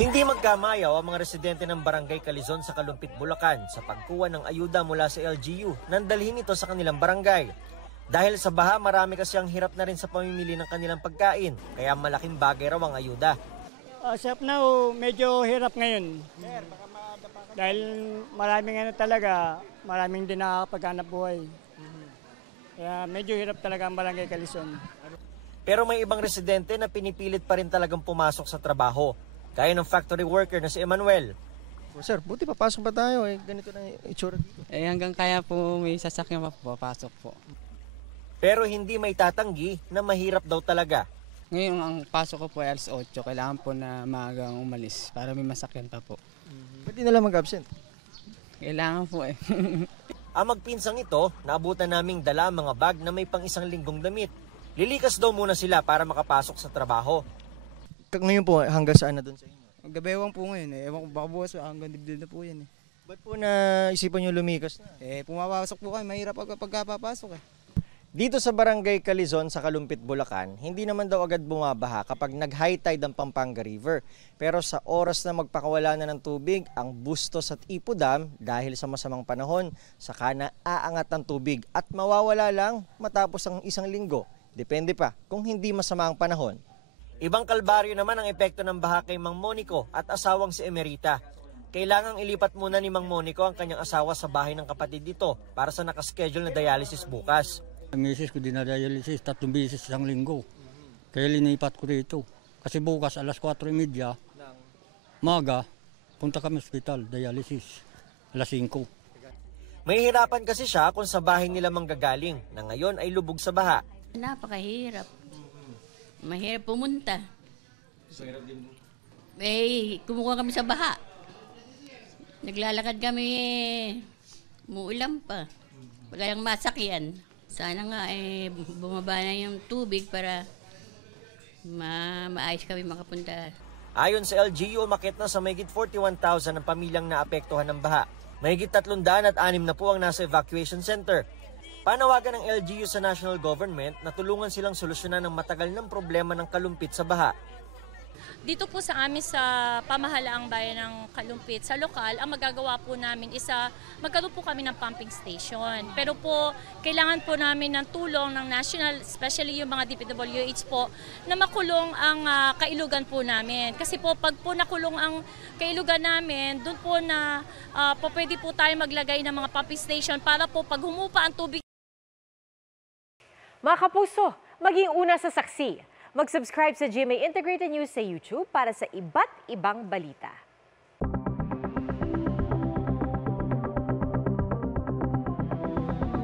Hindi magkamayaw ang mga residente ng Barangay Calizon sa Kalumpit, Bulacan sa pagkuha ng ayuda mula sa LGU nang dalhin ito sa kanilang barangay. Dahil sa baha, marami kasi ang hirap na rin sa pamimili ng kanilang pagkain, kaya malaking bagay raw ang ayuda. As of now, medyo hirap ngayon. Dahil maraming din nakakapaghanap buhay. Kaya medyo hirap talaga ang Barangay Calizon. Pero may ibang residente na pinipilit pa rin talagang pumasok sa trabaho. Gaya ng factory worker na si Emmanuel. Sir, buti papasok pa tayo ganito na itsura dito. Hanggang kaya po may sasakyan pa papasok po. Pero hindi may tatanggi na mahirap daw talaga. Ngayon ang pasok ko po ay alas 8, kailangan po na maagang umalis para may masakyan pa po. Pwede na lang mag-absent? Kailangan po Ang magpinsang ito, naabutan naming dala mga bag na may pang isang linggong damit. Lilikas daw muna sila para makapasok sa trabaho. Ngayon po, hanggang saan na doon sa inyo? Gabewang po ngayon Ewan ko baka bukas hanggang dibdib na po yan Ba't po naisipan nyo lumikas na? Pumapasok po kayo, mahirap pagkapapasok Dito sa Barangay Calizon sa Kalumpit, Bulacan, hindi naman daw agad bumabaha kapag nag-high tide ang Pampanga River. Pero sa oras na magpakawala na ng tubig, ang Bustos at Ipo Dam, dahil sa masamang panahon, saka na aangat ang tubig at mawawala lang matapos ang isang linggo. Depende pa kung hindi masama ang panahon. Ibang kalbaryo naman ang epekto ng baha kay Mang Monico at asawang si Emerita. Kailangang ilipat muna ni Mang Monico ang kanyang asawa sa bahay ng kapatid dito para sa nakaschedule na dialysis bukas. Ang misis ko dinadialysis 3 beses isang linggo. Kaya linipat ko dito. Kasi bukas alas 4:30 maga, punta kami ospital, dialysis. Alas 5. May hirapan kasi siya kung sa bahay nila manggagaling na ngayon ay lubog sa baha. Napakahirap. Mahirap pumunta. Kumukuha kami sa baha. Naglalakad kami, muulan pa. Walang masakyan. Sana nga bumaba na yung tubig para maayos kami makapunta. Ayon sa LGU, umakit na sa mahigit 41,000 ang pamilyang naapektuhan ng baha. Mahigit 306 na po ang nasa evacuation center. Panawagan ng LGU sa national government na tulungan silang solusyonan ang matagal ng problema ng Kalumpit sa baha. Dito po sa amin sa pamahalaang bayan ng Kalumpit, sa lokal, ang magagawa po namin is magkaroon po kami ng pumping station. Pero po, kailangan po namin ng tulong ng national, especially yung mga DPWH po, na makulong ang kailugan po namin. Kasi po, pag po nakulong ang kailugan namin, doon po na pwede po tayo maglagay ng mga pumping station para po pag humupa ang tubig. Mga kapuso, maging una sa saksi. Mag-subscribe sa GMA Integrated News sa YouTube para sa iba't ibang balita.